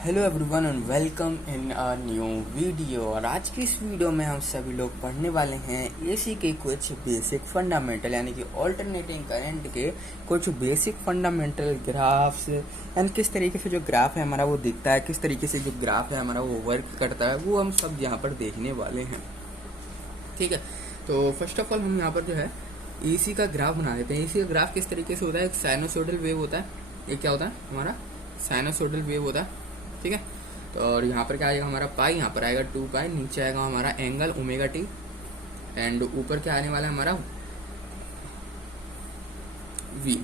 Hello everyone and welcome in a new video. और आज की इस वीडियो में हम सभी लोग पढ़ने वाले हैं एसी के कुछ बेसिक फंडामेंटल यानी कि ऑल्टरनेटिंग करंट के कुछ बेसिक फंडामेंटल ग्राफ्स एंड किस तरीके से जो ग्राफ है हमारा वो दिखता है, किस तरीके से जो ग्राफ है हमारा वो वर्क करता है, वो हम सब यहाँ पर देखने वाले हैं। ठीक है, तो फर्स्ट ऑफ ऑल हम यहाँ पर जो है एसी का ग्राफ बना देते हैं। एसी का ग्राफ किस तरीके से होता है, एक साइनोसोडल वेव होता है। ये क्या होता है हमारा साइनोसोडल वेव होता है। ठीक है, तो और यहाँ पर क्या आएगा हमारा पाई, यहाँ पर आएगा 2 पाई, नीचे आएगा हमारा एंगल ओमेगा टी एंड ऊपर क्या आने वाला है हमारा वी।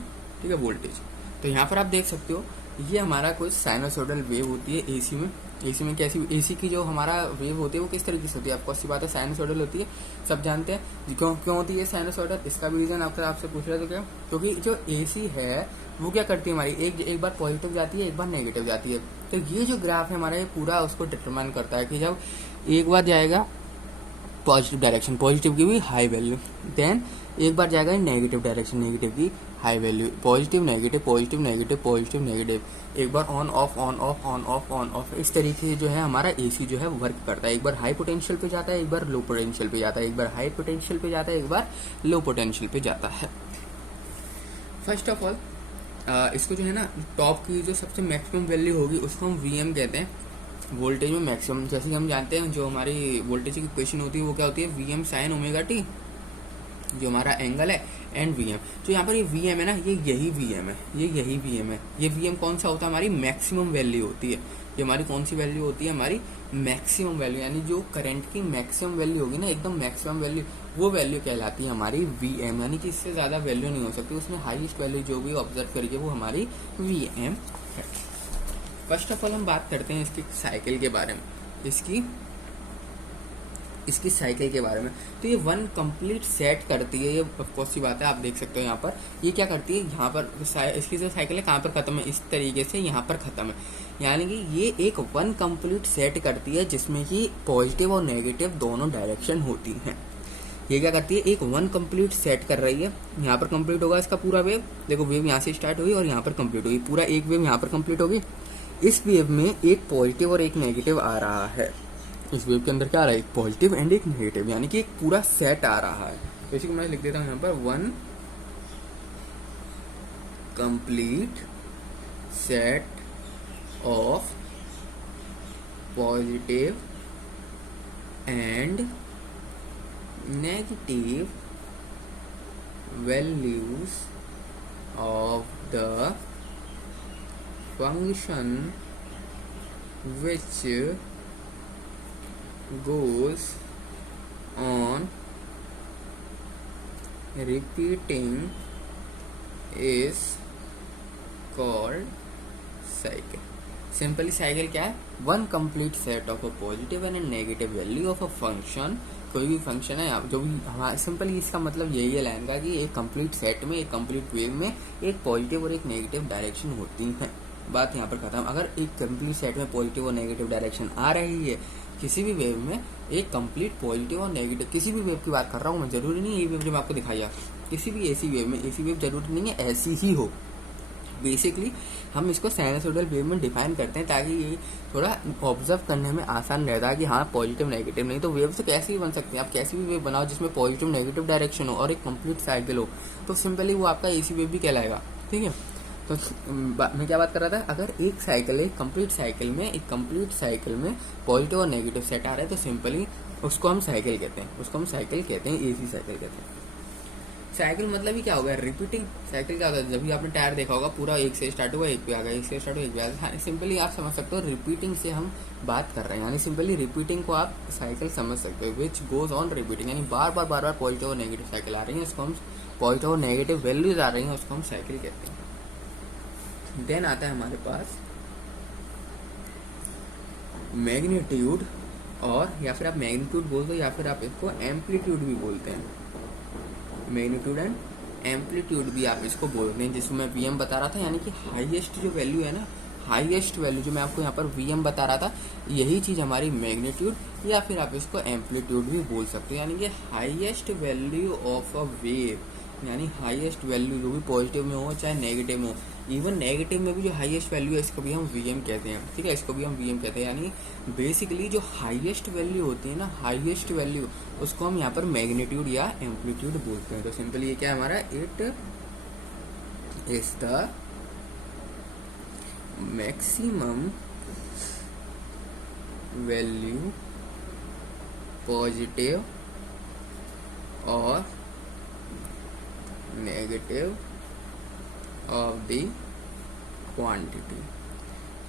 ठीक है, वोल्टेज। तो यहाँ पर आप देख सकते हो ये हमारा कुछ साइनोसोडल वेव होती है एसी में। एसी में कैसी, एसी की जो हमारा वेव होती है वो किस तरीके से होती है, आपको अच्छी बात है साइनोसोडल होती है, सब जानते हैं। क्यों होती है साइनोसोडल, इसका भी रीजन आपसे पूछ रहे थे क्या, क्योंकि जो एसी है वो क्या करती है हमारी एक बार पॉजिटिव जाती है, एक बार नेगेटिव जाती है। तो ये जो ग्राफ है हमारा ये पूरा उसको डिटरमाइन करता है कि जब एक बार जाएगा पॉजिटिव डायरेक्शन, पॉजिटिव की भी हाई वैल्यू, देन एक बार जाएगा नेगेटिव डायरेक्शन, नेगेटिव की high value, positive negative positive negative positive negative, एक बार on off on off on off on off. इस तरीके से जो है हमारा एसी जो है वर्क करता है। एक बार हाई पोटेंशियल पे जाता है, एक बार लो पोटेंशियल पे जाता है, एक बार हाई पोटेंशियल पे जाता है, एक बार लो पोटेंशियल पे जाता है। फर्स्ट ऑफ ऑल इसको जो है ना टॉप की जो सबसे मैक्सिमम वैल्यू होगी उसको हम वीएम कहते हैं, वोल्टेज में मैक्सिमम। जैसे हम जानते हैं जो हमारी वोल्टेज की इक्वेशन होती है वो क्या होती है, वीएम साइन ओमेगा टी, जो हमारा एंगल है, एंड वीएम। तो यहाँ पर ये वीएम है ना, ये यही वीएम है, ये यही वीएम है। ये वीएम कौन सा होता है, हमारी मैक्सिमम वैल्यू होती है। ये हमारी कौन सी वैल्यू होती है, हमारी मैक्सिमम वैल्यू, यानी जो करंट की मैक्सिमम वैल्यू होगी ना, एकदम मैक्सिमम वैल्यू, वो वैल्यू कहलाती है हमारी वीएम। यानी कि इससे ज्यादा वैल्यू नहीं हो सकती, उसमें हाईएस्ट वैल्यू जो भी ऑब्जर्व करिए वो हमारी वीएम है। फर्स्ट ऑफ ऑल हम बात करते हैं इसकी साइकिल के बारे में, इसकी साइकिल के बारे में। तो ये वन कंप्लीट सेट करती है, ये ऑफकोर्स सी बात है, आप देख सकते हो यहाँ पर ये क्या करती है, यहाँ पर इसकी जो साइकिल है कहाँ पर खत्म है, इस तरीके से यहाँ पर खत्म है। यानी कि ये एक वन कंप्लीट सेट करती है जिसमें कि पॉजिटिव और नेगेटिव दोनों डायरेक्शन होती हैं। ये क्या करती है, एक वन कंप्लीट सेट कर रही है। यहाँ पर कंप्लीट होगा इसका पूरा वेव, देखो वेव यहाँ से स्टार्ट हुई और यहाँ पर कंप्लीट हुई, पूरा एक वेव यहाँ पर कंप्लीट होगी। इस वेव में एक पॉजिटिव और एक नेगेटिव आ रहा है। इस वेव के अंदर क्या आ रहा है, एक पॉजिटिव एंड एक नेगेटिव, यानी कि एक पूरा सेट आ रहा है। तो इसी को मैं लिख देता हूँ यहाँ पर, one complete set of positive and negative values of the function which goes on repeating is called cycle। Simply cycle क्या है, one complete set of a positive and negative value of a function. कोई भी function है यहाँ जो भी हमारा, simply इसका मतलब यही है लाइन का कि एक कंप्लीट सेट में, एक कंप्लीट वेव में एक पॉजिटिव और एक नेगेटिव डायरेक्शन होती है। बात यहाँ पर खत्म। अगर एक कंप्लीट सेट में पॉजिटिव और नेगेटिव डायरेक्शन आ रही है किसी भी वेव में, एक कंप्लीट पॉजिटिव और नेगेटिव, किसी भी वेव की बात कर रहा हूँ मैं, जरूरी नहीं ये वेव जो मैं आपको दिखाया, किसी भी एसी वेव में, एसी वेव जरूरी नहीं है ऐसी ही हो। बेसिकली हम इसको साइनसोइडल वेव में डिफाइन करते हैं ताकि ये थोड़ा ऑब्जर्व करने में आसान रहता है कि हाँ पॉजिटिव नेगेटिव। नहीं तो वेव तो कैसे भी बन सकते हैं, आप कैसी भी वेव बनाओ जिसमें पॉजिटिव नेगेटिव डायरेक्शन हो और एक कंप्लीट साइकिल हो, तो सिंपली वो आपका एसी वेव भी कहलाएगा। ठीक है, तो मैं क्या बात कर रहा था, अगर एक साइकिल, एक कंप्लीट साइकिल में पॉजिटिव और नेगेटिव सेट आ रहा है तो सिंपली उसको हम साइकिल कहते हैं, एसी साइकिल कहते हैं। साइकिल मतलब ही क्या होगा, रिपीटिंग। साइकिल क्या होता है, जब भी आपने टायर देखा होगा पूरा एक से स्टार्ट हुआ एक पे आ गया, एक से स्टार्ट हुआ एक पे आ गया। सिंपली आप समझ सकते हो रिपीटिंग से हम बात कर रहे हैं, यानी सिंपली रिपीटिंग को आप साइकिल समझ सकते हो, विच गोज ऑन रिपीटिंग, यानी बार बार पॉजिटिव और नेगेटिव साइकिल आ रही है, उसको हम पॉजिटिव और नेगेटिव वैल्यूज आ रही है, उसको हम साइकिल कहते हैं। देन आता है हमारे पास मैग्नीट्यूड, और या फिर आप मैग्नीट्यूड बोल दो या फिर आप इसको एम्पलीट्यूड भी बोलते हैं, मैग्नीट्यूड एंड एम्पलीट्यूड भी आप इसको बोलते हैं, जिसमें मैं वीएम बता रहा था। यानी कि हाईएस्ट जो वैल्यू है ना, हाईएस्ट वैल्यू जो मैं आपको यहाँ पर वीएम बता रहा था, यही चीज हमारी मैग्नीट्यूड या फिर आप इसको एम्पलीट्यूड भी बोल सकते हो। यानी कि highest value of a wave यानी हाईएस्ट वैल्यू जो भी पॉजिटिव में हो चाहे नेगेटिव में हो, इवन नेगेटिव में भी जो हाईएस्ट वैल्यू है इसको भी हम वीएम कहते हैं, ठीक है, इसको भी हम वीएम कहते हैं। यानी बेसिकली जो हाईएस्ट वैल्यू होती है ना, हाईएस्ट वैल्यू, उसको हम यहाँ पर मैग्नीट्यूड या एम्पलीट्यूड बोलते हैं। तो सिंपली ये क्या है हमारा, it is the maximum value positive और negative of the quantity,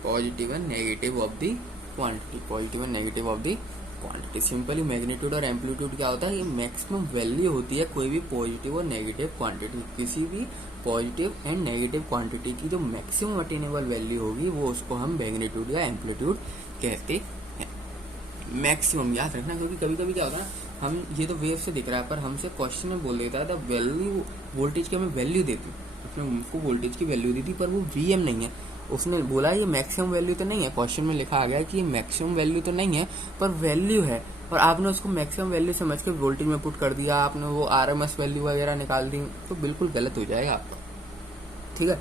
positive and negative of the quantity, positive and negative of the quantity. Simply magnitude और एम्पलीट्यूड क्या होता है, ये मैक्सिमम वैल्यू होती है कोई भी पॉजिटिव और नेगेटिव क्वांटिटी, किसी भी पॉजिटिव एंड नेगेटिव क्वांटिटी की जो मैक्सिमम अटेनेबल वैल्यू होगी वो उसको हम मैग्नीट्यूड या एम्पलीट्यूड कहते हैं। मैक्सिमम याद रखना, क्योंकि कभी कभी क्या होता है ना, हम ये तो वेव से दिख रहा है पर हमसे क्वेश्चन में बोल देता है द वैल्यू, वोल्टेज की हमें वैल्यू देती, उसने हमको वोल्टेज की वैल्यू दी थी पर वो वीएम नहीं है, उसने बोला ये मैक्सिमम वैल्यू तो नहीं है, क्वेश्चन में लिखा आ गया कि ये मैक्सिमम वैल्यू तो नहीं है पर वैल्यू है, और आपने उसको मैक्सिमम वैल्यू समझ के वोल्टेज में पुट कर दिया, आपने वो आरएमएस वैल्यू वगैरह निकाल दी, तो बिल्कुल गलत हो जाएगा आपका, ठीक है।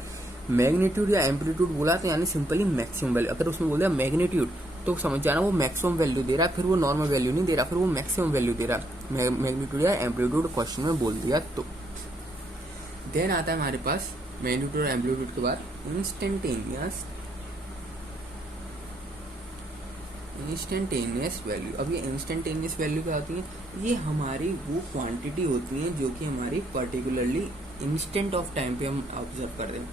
मैग्नीट्यूड या एम्पलीट्यूड बोला तो यानी सिंपली मैक्सिमम वैल्यू, अगर उसने बोला मैग्नीट्यूड तो समझ जाना वो मैक्सिमम वैल्यू दे रहा है, फिर वो नॉर्मल वैल्यू नहीं दे रहा, फिर वो मैक्सिमम वैल्यू दे रहा है, मैग्नीट्यूड या एम्पलीट्यूड क्वेश्चन में बोल दिया तो। देन आता है हमारे पास मैग्नीट्यूड और एम्पलीट्यूड के बाद इंस्टेंटेनियस वैल्यू। अब ये इंस्टेंटेनियस वैल्यू क्या होती है, ये हमारी वो क्वांटिटी होती है जो कि हमारी पर्टिकुलरली इंस्टेंट ऑफ टाइम पे हम ऑब्जर्व कर रहे हैं,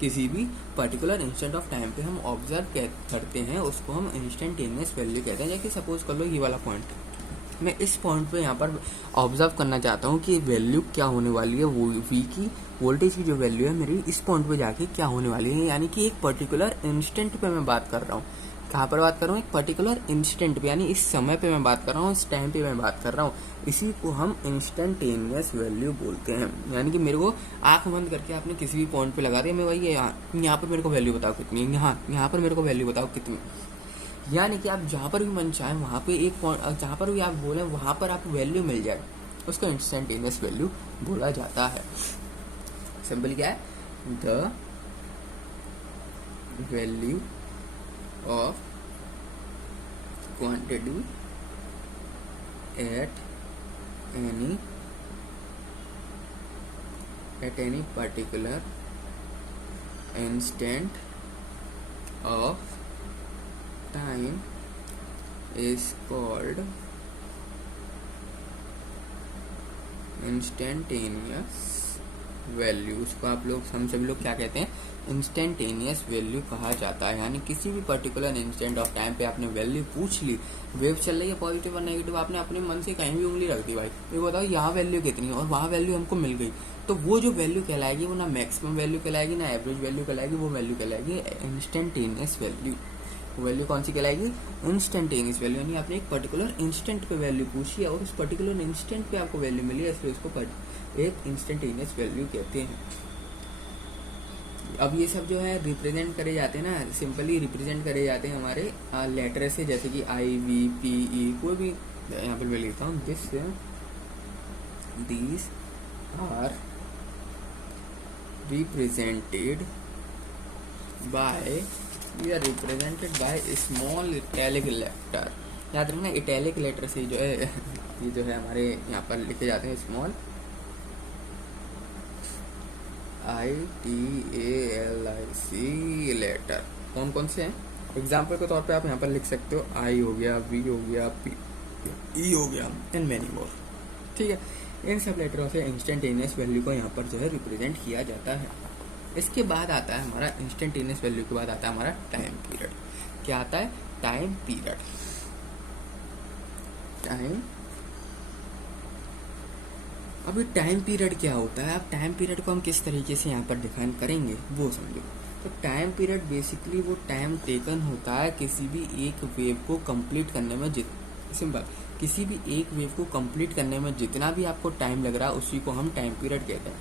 किसी भी पर्टिकुलर इंस्टेंट ऑफ टाइम पे हम ऑब्जर्व करते हैं उसको हम इंस्टेंटेनियस वैल्यू कहते हैं। जैसे सपोज कर लो ये वाला पॉइंट, मैं इस पॉइंट पे यहाँ पर ऑब्जर्व करना चाहता हूँ कि वैल्यू क्या होने वाली है, वो वी की वोल्टेज की जो वैल्यू है मेरी इस पॉइंट पे जाके क्या होने वाली है, यानी कि एक पर्टिकुलर इंस्टेंट पे मैं बात कर रहा हूँ। कहाँ पर बात कर रहा हूँ, एक पर्टिकुलर इंस्टेंट पे, यानी इस समय पे मैं बात कर रहा हूँ, इस टाइम पे मैं बात कर रहा हूँ, इसी को हम इंस्टेंटेनियस वैल्यू बोलते हैं। यानी कि मेरे को आंख बंद करके आपने किसी भी पॉइंट पे लगा दिया, मैं भाई यहाँ पर मेरे को वैल्यू बताओ कितनी, यहाँ पर मेरे को वैल्यू बताओ कितनी, यानी कि आप जहाँ पर भी मन चाहे वहाँ पे एक पॉइंट, जहाँ पर भी आप बोले वहाँ पर आपको वैल्यू मिल जाए, उसको इंस्टेंटेनियस वैल्यू बोला जाता है। सिंपल क्या है, the value of quantity at any particular instant of time is called instantaneous value. उसको आप लोग, हम सभी लोग क्या कहते हैं, इंस्टेंटेनियस वैल्यू कहा जाता है। यानी किसी भी पर्टिकुलर इंस्टेंट ऑफ टाइम पे आपने वैल्यू पूछ ली, वेव चल रही है पॉजिटिव और नेगेटिव, आपने अपने मन से कहीं भी उंगली रख दी, भाई ये बताओ यहाँ वैल्यू कितनी है, और वहाँ वैल्यू हमको मिल गई, तो वो जो वैल्यू कहलाएगी वो ना मैक्सिमम वैल्यू कहलाएगी ना एवरेज वैल्यू कहलाएगी, वो वैल्यू कहलाएगी इंस्टेंटेनियस वैल्यू। वैल्यू कौन सी कहलाएगी, इंस्टेंटेनियस वैल्यू। यानी आपने एक पर्टिकुलर इंस्टेंट पे वैल्यू पूछी है और उस पर्टिकुलर इंस्टेंट पे आपको वैल्यू मिली है, इसलिए उसको एक इंस्टेंटेनियस वैल्यू कहते हैं। अब ये सब जो है रिप्रेजेंट करे जाते हैं ना, सिंपली रिप्रेजेंट करे जाते हैं हमारे लेटर से, जैसे कि आई वी पी ई, कोई भी यहाँ पर मैं लिखता हूँ, these are represented by, we are represented by small italic letter। याद रखना इटैलिक लेटर से जो है ये जो है हमारे यहाँ पर लिखे जाते हैं स्मॉल ITALIC लेटर। कौन कौन से हैं, एग्जाम्पल के तौर पे आप यहाँ पर लिख सकते हो, आई हो गया, वी हो गया, पी ई हो गया एंड मैनी मोर, ठीक है। इन सब लेटरों से इंस्टेंटेनियस वैल्यू को यहाँ पर जो है रिप्रेजेंट किया जाता है। इसके बाद आता है हमारा इंस्टेंटेनियस वैल्यू के बाद आता है हमारा टाइम पीरियड। क्या आता है, टाइम पीरियड। अभी टाइम पीरियड क्या होता है, अब टाइम पीरियड को हम किस तरीके से यहाँ पर डिफाइन करेंगे वो समझो। तो टाइम पीरियड बेसिकली वो टाइम टेकन होता है किसी भी एक वेव को कंप्लीट करने में, सिंपल, किसी भी एक वेव को कंप्लीट करने में जितना भी आपको टाइम लग रहा है उसी को हम टाइम पीरियड कहते हैं।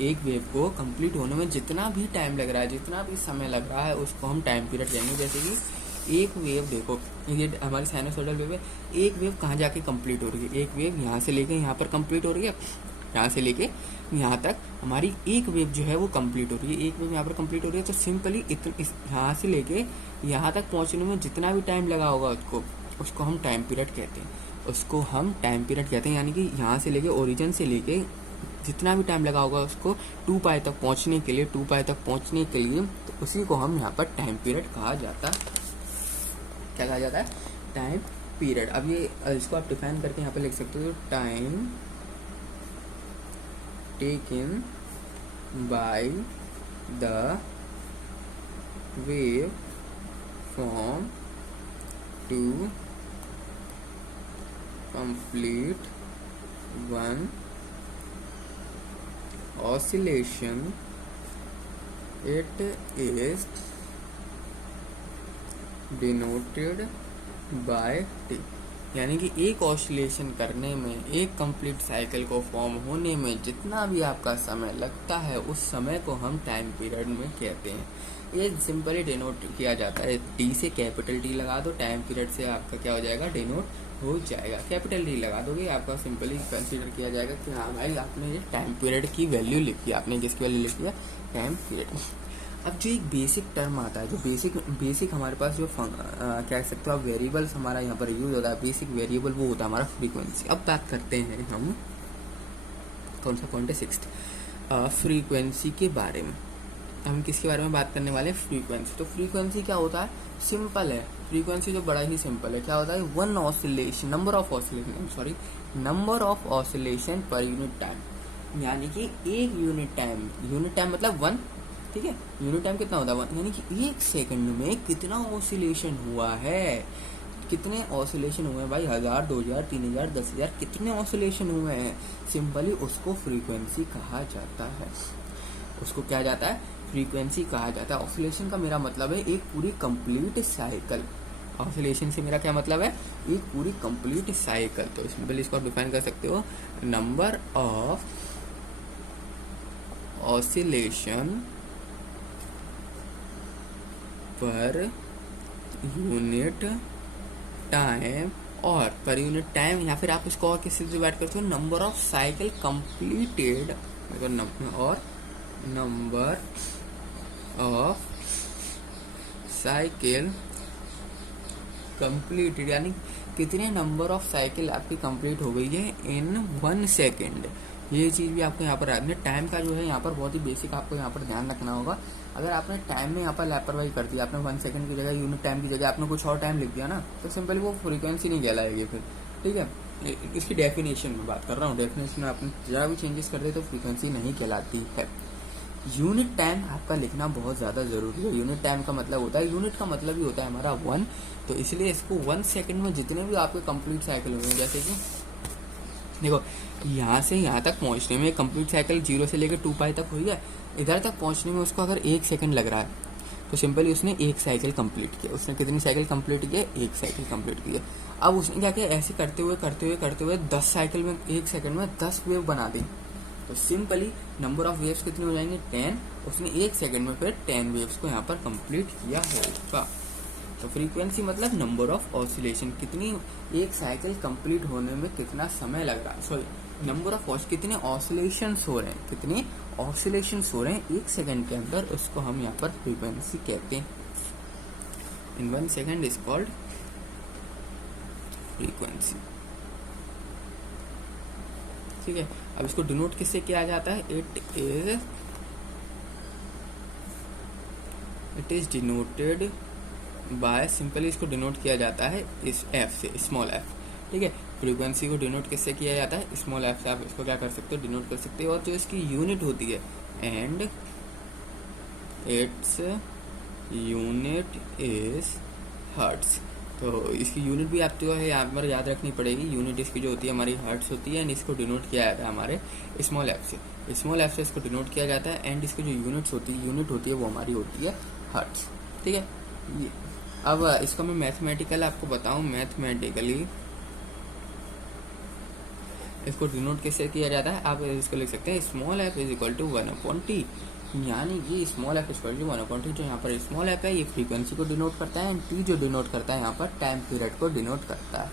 एक वेव को कंप्लीट होने में जितना भी टाइम लग रहा है, जितना भी समय लग रहा है, उसको हम टाइम पीरियड कहेंगे। जैसे कि एक वेव देखो, ये हमारी साइनसोइडल वेव है, एक वेव कहाँ जाके कंप्लीट हो रही है, एक वेव यहाँ से लेके यहाँ पर कंप्लीट हो रही है, यहाँ से लेके यहाँ तक हमारी एक वेव जो है वो कंप्लीट हो रही है, एक वेव यहाँ पर कंप्लीट हो रही है। तो सिंपली यहाँ से लेके यहाँ तक पहुँचने में जितना भी टाइम लगा होगा उसको हम टाइम पीरियड कहते हैं, उसको हम टाइम पीरियड कहते हैं। यानी कि यहाँ से लेके ओरिजिन से लेके जितना भी टाइम लगा होगा उसको 2 पाई तक पहुँचने के लिए, 2 पाई तक पहुँचने के लिए, तो उसी को हम यहाँ पर टाइम पीरियड कहा जाता है। क्या कहा जाता है? Time period. अब ये इसको आप डिफाइन करके यहाँ पर लिख सकते हो, time taken by the wave from to complete one oscillation, it is denoted by t। यानी कि एक ऑसिलेशन करने में, एक कंप्लीट साइकिल को फॉर्म होने में जितना भी आपका समय लगता है उस समय को हम टाइम पीरियड में कहते हैं। ये सिंपली डिनोट किया जाता है, टी से कैपिटल टी लगा दो, टाइम पीरियड से आपका क्या हो जाएगा? डिनोट हो जाएगा। कैपिटल टी लगा दोगे आपका सिंपली कंसीडर किया जाएगा कि हाँ भाई आपने ये टाइम पीरियड की वैल्यू लिखी है, आपने किसकी वैल्यू लिखी है? Time period. अब जो एक बेसिक टर्म आता है, जो बेसिक हमारे पास जो कह सकते हो आप वेरिएबल्स हमारा यहाँ पर यूज होता है, बेसिक वेरिएबल वो होता है हमारा फ्रीक्वेंसी। अब बात करते हैं हम कौन सा पॉइंट है? 6th फ्रीक्वेंसी के बारे में। हम किसके बारे में बात करने वाले हैं? फ्रीक्वेंसी। तो फ्रीक्वेंसी क्या होता है? सिंपल है, फ्रीक्वेंसी जो बड़ा ही सिंपल है। क्या होता है? Number of oscillation per unit time. यानी कि एक यूनिट टाइम मतलब 1, ठीक है। यूनिट टाइम कितना होता है? 1। यानी कि एक सेकंड में कितना ऑसिलेशन हुआ है, कितने ऑसिलेशन हुए हैं भाई? 1000, 2000, 3000, 10,000, कितने ऑसिलेशन हुए हैं? सिंपली उसको फ्रीक्वेंसी कहा जाता है। उसको क्या जाता है? फ्रीक्वेंसी कहा जाता है। ऑसिलेशन का मेरा मतलब है एक पूरी कंप्लीट साइकिल। ऑसिलेशन से मेरा क्या मतलब है? एक पूरी कंप्लीट साइकिल। तो सिंपली इसको आप डिफाइन कर सकते हो, number of oscillation per unit time, और पर यूनिट टाइम या फिर आप इसको और किससे डिवाइड करते हो? नंबर ऑफ साइकिल कंप्लीटेड, और नंबर ऑफ साइकिल कंप्लीटेड, यानी कितने नंबर ऑफ साइकिल आपकी कंप्लीट हो गई है इन 1 सेकेंड। ये चीज़ भी आपको यहाँ पर रखना। टाइम का जो है यहाँ पर बहुत ही बेसिक आपको यहाँ पर ध्यान रखना होगा। अगर आपने टाइम में यहाँ पर लापरवाही कर दी, आपने 1 सेकंड की जगह यूनिट टाइम की जगह आपने कुछ और टाइम लिख दिया ना, तो सिंपली वो फ्रीक्वेंसी नहीं कहलाएगी फिर, ठीक है। इसकी डेफिनेशन में बात कर रहा हूँ, डेफिनेशन में आपने जरा भी चेंजेस कर दे तो फ्रीक्वेंसी नहीं कहलाती है। यूनिट टाइम आपका लिखना बहुत ज़्यादा ज़रूरी है। यूनिट टाइम का मतलब होता है, यूनिट का मतलब ही होता है हमारा 1, तो इसलिए इसको 1 सेकंड में जितने भी आपके कंप्लीट साइकिल हुए हैं, जैसे कि देखो यहाँ से यहाँ तक पहुँचने में कंप्लीट साइकिल 0 से लेकर 2 पाई तक हुई है, इधर तक पहुँचने में उसको अगर 1 सेकंड लग रहा है तो सिंपली उसने 1 साइकिल कंप्लीट किया। उसने कितनी साइकिल कंप्लीट की? 1 साइकिल कंप्लीट की है। अब उसने क्या किया? ऐसे करते हुए 10 साइकिल में 1 सेकंड में 10 वेव बना दी। तो सिंपली नंबर ऑफ वेव्स कितने हो जाएंगे? 10। उसने 1 सेकंड में फिर 10 वेव्स को यहाँ पर कंप्लीट किया होगा। तो फ्रीक्वेंसी मतलब नंबर ऑफ ऑसिलेशन, कितनी एक साइकिल कंप्लीट होने में कितना समय लग रहा है, सॉरी नंबर ऑफ कितने ऑसिलेशंस हो रहे हैं, कितने ऑसिलेशंस हो रहे हैं 1 सेकंड के अंदर, उसको हम यहाँ पर फ्रीक्वेंसी कहते हैं। इन 1 सेकंड इज कॉल्ड फ्रीक्वेंसी, ठीक है। अब इसको डिनोट किससे किया जाता है? It is denoted by, simply इसको डिनोट किया जाता है इस एफ से, स्मॉल एफ, ठीक है। फ्रीक्वेंसी को डिनोट किससे किया जाता है? स्मॉल एफ से। आप इसको क्या कर सकते हो? डिनोट कर सकते हो। और जो इसकी यूनिट होती है, and its unit is hertz. तो इसकी यूनिट भी आपको है यहाँ पर याद रखनी पड़ेगी। यूनिट इसकी जो होती है हमारी हर्ट्स होती है, एंड इसको डिनोट किया जाता है हमारे स्मॉल एफ से। स्मॉल एफ से इसको डिनोट किया जाता है, एंड इसकी जो यूनिट होती है वो हमारी होती है हर्ट्स, ठीक है। ये अब इसको मैं मैथमेटिकल आपको बताऊं, मैथमेटिकली इसको डिनोट कैसे किया जाता है? आप इसको लिख सकते हैं small f is equal to 1/t, यानी ये small f is equal to 1/t। जो यहाँ पर स्मॉल एफ है ये फ्रीक्वेंसी को डिनोट करता है, एंड टी जो डिनोट करता है यहाँ पर टाइम पीरियड को डिनोट करता है,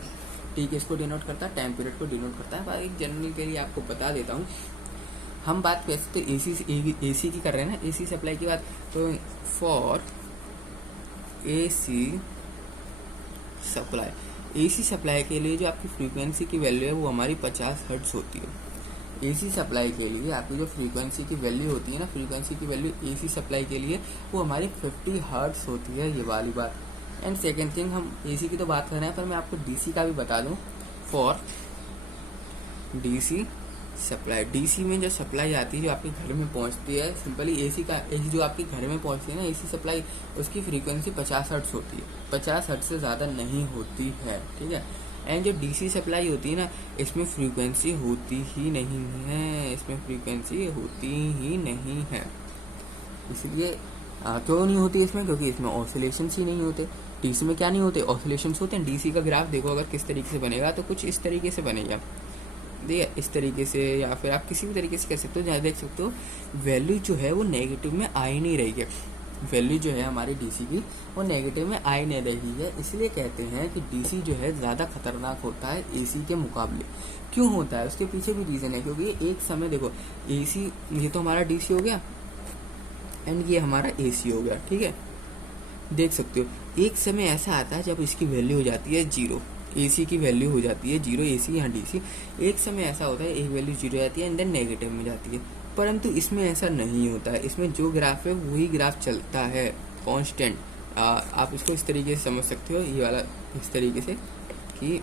टी किसको डिनोट करता है, टाइम पीरियड को डिनोट करता है। एक जनरल के लिए आपको बता देता हूँ, हम बात वैसे तो एसी की कर रहे हैं ना, एसी सप्लाई की बात। तो फॉर एसी सप्लाई के लिए जो आपकी फ्रीक्वेंसी की वैल्यू है वो हमारी 50 हर्ट्ज होती है। एसी सप्लाई के लिए आपकी जो फ्रीक्वेंसी की वैल्यू होती है ना, फ्रीक्वेंसी की वैल्यू एसी सप्लाई के लिए वो हमारी 50 हर्ट्ज होती है, ये वाली बात। एंड सेकेंड थिंग, हम एसी की तो बात कर रहे हैं पर मैं आपको डीसी का भी बता दूं। फॉर डीसी सप्लाई, डीसी में जो सप्लाई आती है जो आपके घर में पहुंचती है, सिंपली एसी जो आपके घर में पहुंचती है ना एसी सप्लाई, उसकी फ्रीक्वेंसी 50 हर्ट्ज होती है, 50 हर्ट्ज से ज़्यादा नहीं होती है, ठीक है। एंड जो डीसी सप्लाई होती है ना, इसमें फ्रीक्वेंसी होती ही नहीं है, इसमें फ्रीक्वेंसी होती ही नहीं है। इसलिए क्यों नहीं होती इसमें, क्योंकि इसमें ऑसिलेशंस ही नहीं होते। डीसी में क्या नहीं होते, ऑसिलेशंस होते हैं। डीसी का ग्राफ देखो अगर किस तरीके से बनेगा तो कुछ इस तरीके से बनेगा, देखिए इस तरीके से, या फिर आप किसी भी तरीके से कर सकते हो। जहाँ देख सकते हो वैल्यू जो है वो नेगेटिव में आ ही नहीं रही है, वैल्यू जो है हमारी डीसी की वो नेगेटिव में आ ही नहीं रही है। इसलिए कहते हैं कि डीसी जो है ज़्यादा खतरनाक होता है एसी के मुकाबले। क्यों होता है, उसके पीछे भी रीज़न है, क्योंकि एक समय देखो एसी, ये तो हमारा डीसी हो गया एंड ये हमारा एसी हो गया, ठीक है। देख सकते हो एक समय ऐसा आता है जब इसकी वैल्यू हो जाती है 0, एसी की वैल्यू हो जाती है 0, एसी यहाँ डीसी। एक समय ऐसा होता है एक वैल्यू 0 जाती है एंड देन नेगेटिव में जाती है, परंतु इसमें ऐसा नहीं होता है। इसमें जो ग्राफ है वही ग्राफ चलता है कांस्टेंट। आप इसको इस तरीके से समझ सकते हो, ये वाला इस तरीके से कि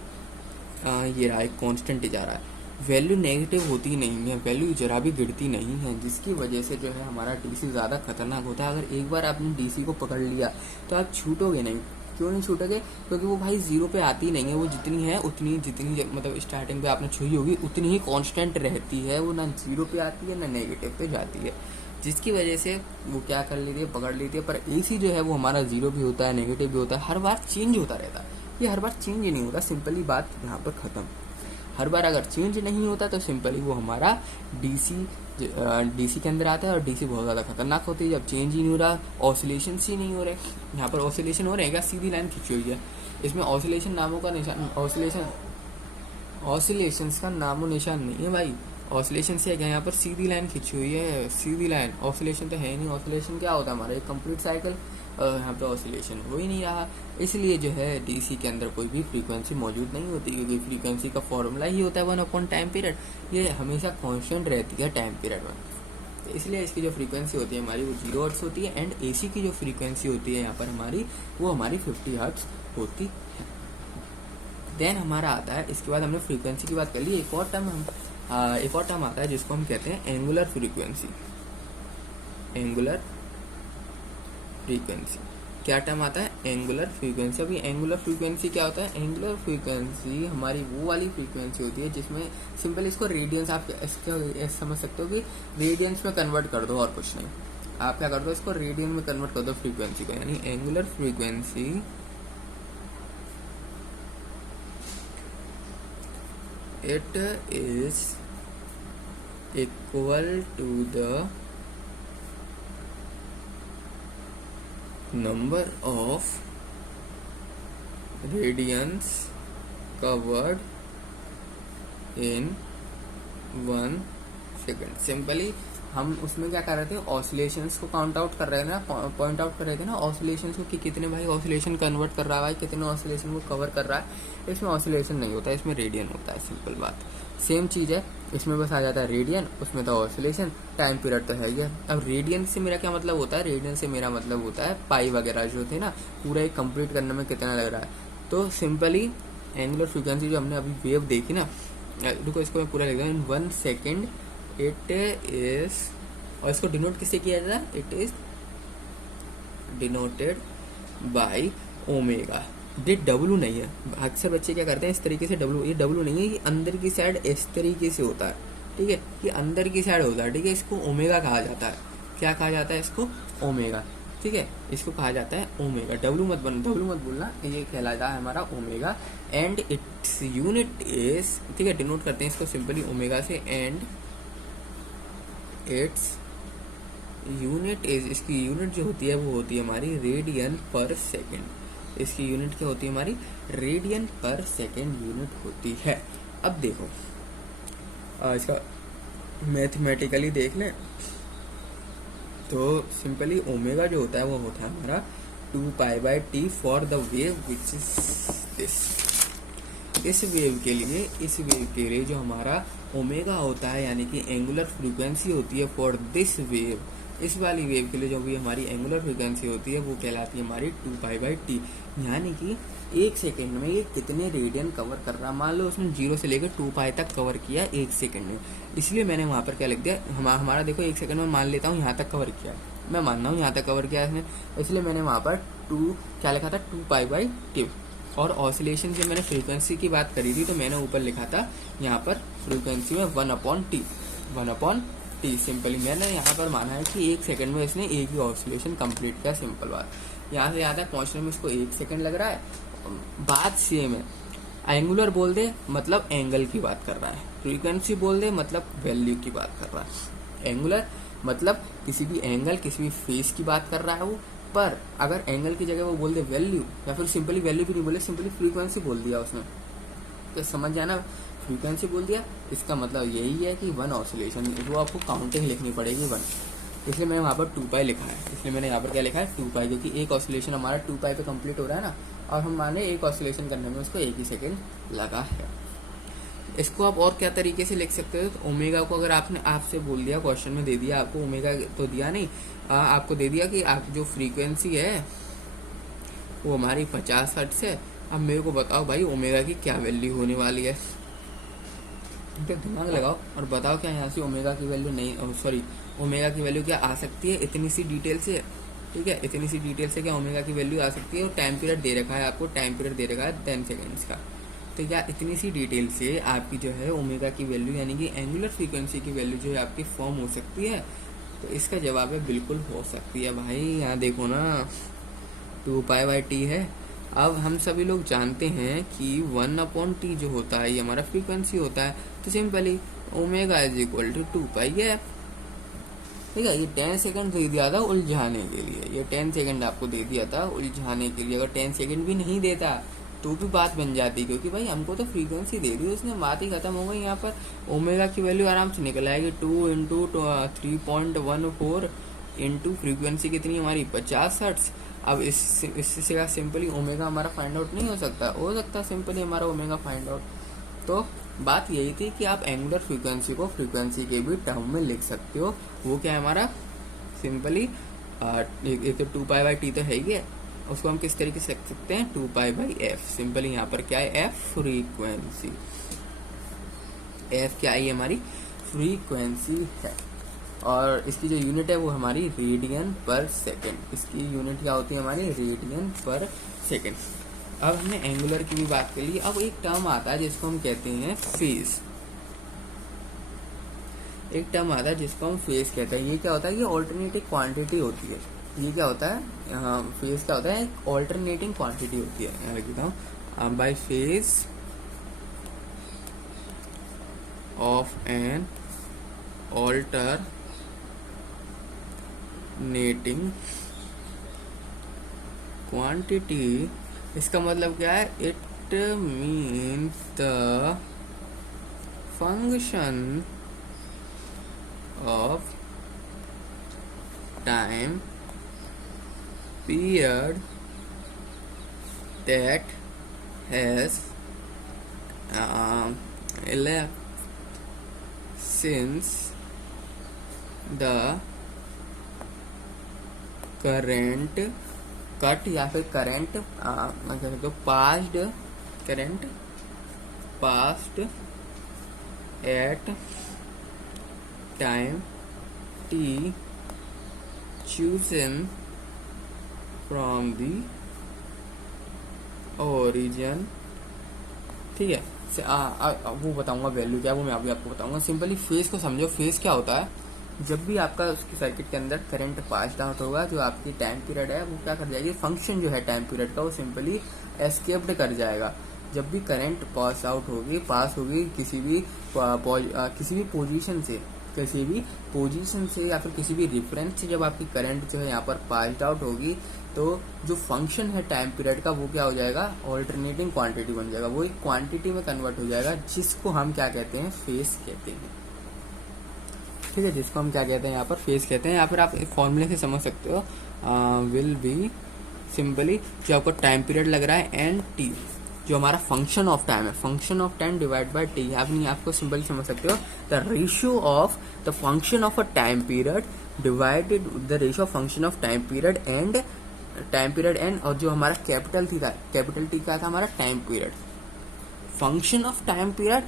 ये रहा एक कांस्टेंट जा रहा है, वैल्यू नेगेटिव होती नहीं है, वैल्यू जरा भी गिरती नहीं है, जिसकी वजह से जो है हमारा डीसी ज़्यादा खतरनाक होता है। अगर एक बार आपने डीसी को पकड़ लिया तो आप छूटोगे नहीं। क्यों नहीं छूटोगे, क्योंकि वो भाई 0 पे आती नहीं है, वो जितनी है उतनी, जितनी मतलब स्टार्टिंग पे आपने छुई होगी उतनी ही कांस्टेंट रहती है, वो ना 0 पे आती है ना नेगेटिव पे जाती है, जिसकी वजह से वो क्या कर लेती है, पकड़ लेती है। पर एसी जो है वो हमारा 0 भी होता है, नेगेटिव भी होता है, हर बार चेंज होता रहता है। ये हर बार चेंज ही नहीं होता, सिंपली बात यहाँ पर ख़त्म। हर बार अगर चेंज नहीं होता तो सिंपली वो हमारा डीसी के अंदर आता है, और डीसी बहुत ज़्यादा खतरनाक होती है जब चेंज ही नहीं हो रहा, ऑसिलेशन ही नहीं हो रहे। यहाँ पर ऑसिलेशन हो रहे हैं क्या, सीधी लाइन खिंची हुई है, इसमें ऑसिलेशन नामों का निशान, ऑसिलेशंस का नामो निशान नहीं है भाई। ऑसिलेशन से क्या, यहाँ पर सीधी लाइन खिंची हुई है, सीधी लाइन, ऑसिलेशन तो है ही नहीं। ऑसिलेशन क्या होता है, हमारा एक कंप्लीट साइकिल, यहाँ पे ऑसिलेशन हो ही नहीं रहा। इसलिए जो है डीसी के अंदर कोई भी फ्रीक्वेंसी मौजूद नहीं होती, क्योंकि फ्रीक्वेंसी का फॉर्मूला ही होता है 1/टाइम पीरियड, ये हमेशा कांस्टेंट रहती है टाइम पीरियड में। तो इसलिए इसकी जो फ्रीक्वेंसी होती है हमारी वो 0 हर्ट्ज होती है, एंड एसी की जो फ्रीक्वेंसी होती है यहाँ पर हमारी वो हमारी 50 हर्ट्ज होती है। देन हमारा आता है, इसके बाद हमने फ्रीक्वेंसी की बात कर ली, एक और टर्म आता है जिसको हम कहते हैं एंगुलर फ्रीक्वेंसी। एंगुलर फ्रीक्वेंसी क्या टर्म आता है, एंगुलर फ्रीक्वेंसी। अभी एंगुलर फ्रीक्वेंसी क्या होता है, एंगुलर फ्रीक्वेंसी हमारी वो वाली फ्रीक्वेंसी होती है जिसमें सिंपल इसको रेडियंस, आप इसको समझ सकते हो कि रेडियंस में कन्वर्ट कर दो और कुछ नहीं, आप क्या कर दो इसको रेडियन में कन्वर्ट कर दो फ्रीक्वेंसी को, यानी angular frequency it is equal to the number of radians covered in 1 second। Simply हम उसमें क्या कर रहे थे, ऑसिलेशंस को काउंट आउट कर रहे थे ना, पॉइंट आउट कर रहे थे ना ऑसिलेशंस को कि कितने भाई ऑसिलेशन कन्वर्ट कर रहा है, भाई कितने ऑसिलेशन को कवर कर रहा है। इसमें ऑसिलेशन नहीं होता है, इसमें रेडियन होता है, सिंपल बात। सेम चीज़ है, इसमें बस आ जाता है रेडियन, उसमें तो ऑसिलेशन, टाइम पीरियड तो है ही है। अब रेडियन से मेरा क्या मतलब होता है, रेडियन से मेरा मतलब होता है पाई वगैरह जो थे ना, पूरा एक कंप्लीट करने में कितना लग रहा है। तो सिंपली एंगुलर फ्रीक्वेंसी जो हमने अभी वेव देखी ना, रुको इसको मैं पूरा लिख दूँ, इन 1 सेकेंड इट इज, और इसको डिनोट किससे किया जाता है, it is denoted by omega. ये डब्लू नहीं है, अक्सर बच्चे क्या करते हैं इस तरीके से, डब्लू, ये डब्लू नहीं है, ये अंदर की साइड इस तरीके से होता है, ठीक है, ये अंदर की साइड होता है, ठीक है। इसको ओमेगा कहा जाता है, क्या कहा जाता है इसको, ओमेगा, ठीक है, इसको कहा जाता है ओमेगा। डब्लू मत बोलना, ये कहलाता है हमारा omega. And its unit is, ठीक है, डिनोट करते हैं इसको सिंपली ओमेगा से, एंड इट्स यूनिट इज, इसकी यूनिट जो होती है वो होती है हमारी रेडियन पर सेकेंड। इसकी यूनिट क्या होती है हमारी, रेडियन पर सेकेंड यूनिट होती है। अब देखो इसका मैथमेटिकली देख लें तो सिंपली ओमेगा जो होता है वो होता है हमारा 2π/t for the wave which is this. इस वेव के लिए जो हमारा ओमेगा होता है यानी कि एंगुलर फ्रीक्वेंसी होती है फॉर दिस वेव, इस वाली वेव के लिए जो भी हमारी एंगुलर फ्रीक्वेंसी होती है वो कहलाती है हमारी 2π/t। यानी कि 1 सेकेंड में ये कितने रेडियन कवर कर रहा है, मान लो उसने 0 से लेकर 2π तक कवर किया 1 सेकेंड में, इसलिए मैंने वहाँ पर क्या लिख दिया, हमारा देखो 1 सेकेंड में मान लेता हूँ यहाँ तक कवर किया, मैं मान रहा हूँ यहाँ तक कवर किया इसने, इसलिए मैंने वहाँ पर क्या लिखा था 2π/t। और ऑसिलेशन की मैंने फ्रीक्वेंसी की बात करी थी तो मैंने ऊपर लिखा था यहाँ पर फ्रीक्वेंसी में 1/t। सिंपली मैंने यहाँ पर माना है कि 1 सेकंड में इसने एक ही ऑसिलेशन कंप्लीट किया, सिंपल बात। यहाँ से यहाँ तक पहुँचने में इसको 1 सेकंड लग रहा है। बात सेम है, एंगुलर बोल दे मतलब एंगल की बात कर रहा है, फ्रीक्वेंसी बोल दे मतलब वैल्यू की बात कर रहा है। एंगुलर मतलब किसी भी एंगल किसी भी फेस की बात कर रहा है वो, पर अगर एंगल की जगह वो बोल दे वैल्यू, या फिर सिंपली वैल्यू भी नहीं बोले, सिंपली फ्रीक्वेंसी बोल दिया उसने, तो समझ जाना फ्रीक्वेंसी बोल दिया, इसका मतलब यही है कि 1 ऑसिलेशन, वो आपको काउंटिंग लिखनी पड़ेगी 1, इसलिए मैंने वहाँ पर 2π लिखा है। इसलिए मैंने यहाँ पर क्या लिखा है 2π, क्योंकि एक ऑसिलेशन हमारा 2π पे कंप्लीट हो रहा है ना, और हम माने एक ऑसिलेशन करने में उसको 1 ही सेकेंड लगा है। इसको आप और क्या तरीके से लिख सकते हो, तो ओमेगा को अगर आपसे बोल दिया, क्वेश्चन में दे दिया आपको, ओमेगा तो दिया नहीं, आपको दे दिया कि आप जो फ्रीक्वेंसी है वो हमारी 50 हर्ट्ज है, अब मेरे को बताओ भाई ओमेगा की क्या वैल्यू होने वाली है, ठीक है, दिमाग लगाओ और बताओ क्या यहाँ से ओमेगा की वैल्यू नहीं, सॉरी ओमेगा की वैल्यू क्या आ सकती है इतनी सी डिटेल से, ठीक है, इतनी सी डिटेल से क्या ओमेगा की वैल्यू आ सकती है। और टाइम पीरियड दे रखा है आपको, टाइम पीरियड दे रखा है 10 सेकेंड्स का, तो क्या इतनी सी डिटेल से आपकी जो है ओमेगा की वैल्यू यानी कि एंगुलर फ्रीक्वेंसी की वैल्यू जो है आपकी फॉर्म हो सकती है, तो इसका जवाब है बिल्कुल हो सकती है भाई। यहाँ देखो ना 2π/t है। अब हम सभी लोग जानते हैं कि 1/t जो होता है ये हमारा फ्रीक्वेंसी होता है, तो simply omega is equal to 2π है, ठीक है। ये 10 सेकंड दे दिया था उलझाने के लिए, ये 10 सेकंड आपको दे दिया था उलझाने के लिए, अगर 10 सेकंड भी नहीं देता तो भी बात बन जाती, क्योंकि भाई हमको तो फ्रीक्वेंसी दे दी उसने, बात ही खत्म हो गई। यहाँ पर ओमेगा की वैल्यू आराम से निकल आएगी 2 × 3.14 इंटू फ्रीक्वेंसी कितनी हमारी 50 हर्ट्ज। अब इससे सिंपली ओमेगा हमारा फाइंड आउट नहीं हो सकता सिंपली हमारा ओमेगा फाइंड आउट। तो बात यही थी कि आप एंगुलर फ्रीक्वेंसी को फ्रीक्वेंसी के भी टर्म में लिख सकते हो, वो क्या है हमारा सिंपली एक तो 2π/t तो है ही है, उसको हम किस तरीके से लिख सकते हैं 2π/f। सिंपली यहाँ पर क्या है f फ्रीक्वेंसी, f क्या है हमारी फ्रीक्वेंसी है, और इसकी जो यूनिट है वो हमारी रेडियन पर सेकेंड, इसकी यूनिट क्या होती है हमारी रेडियन पर सेकेंड। अब हमने एंगुलर की भी बात कर ली। अब एक टर्म आता है जिसको हम कहते हैं फेज, एक टर्म आता है जिसको हम फेज कहते हैं। ये क्या होता है, ये ऑल्टरनेटिंग क्वांटिटी होती है। ये क्या होता है, फेज क्या होता है, एक ऑल्टरनेटिंग क्वांटिटी होती है। यहाँ लिखता हूँ by phase of an alternating quantity. इसका मतलब क्या है, it means the function of time period that has elapsed since the current cut या फिर current past current passed at time t chosen from the origin, ठीक है। वो बताऊंगा वैल्यू क्या, वो मैं अभी आपको बताऊंगा। सिंपली फेज को समझो, फेज क्या होता है, जब भी आपका उसकी सर्किट के अंदर करंट पास आउट होगा, जो आपकी टाइम पीरियड है वो क्या कर जाएगी, फंक्शन जो है टाइम पीरियड का वो सिंपली एस्केप्ड कर जाएगा। जब भी करंट पास होगी किसी भी पोजीशन से या फिर किसी भी रेफरेंस से, जब आपकी करंट जो है यहाँ पर पास आउट होगी, तो जो फंक्शन है टाइम पीरियड का वो क्या हो जाएगा, ऑल्टरनेटिंग क्वांटिटी बन जाएगा, वो एक क्वांटिटी में कन्वर्ट हो जाएगा जिसको हम क्या कहते हैं, फेज कहते हैं। ठीक है, जिसको हम क्या कहते हैं यहाँ पर, फेज कहते हैं। या फिर आप एक फॉर्मूले से समझ सकते हो, विल बी सिंपली जो आपको टाइम पीरियड लग रहा है एन टी, जो हमारा फंक्शन ऑफ टाइम है, function of time divide by T. आप नहीं, आपको सिंपल समझ सकते हो, the ratio of the function of a time period divided the ratio of function of time period and time period and, और जो हमारा कैपिटल टी क्या था हमारा, time period, function of time period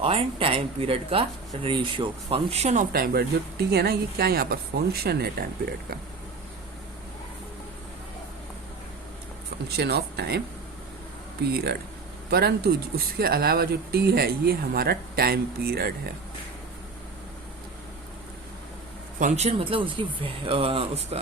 और टाइम पीरियड का ratio. Function of time period जो T है ना, ये क्या है यहाँ पर, फंक्शन है टाइम पीरियड का, फंक्शन ऑफ टाइम पीरियड, परंतु उसके अलावा जो टी है ये हमारा टाइम पीरियड है। फंक्शन मतलब उसका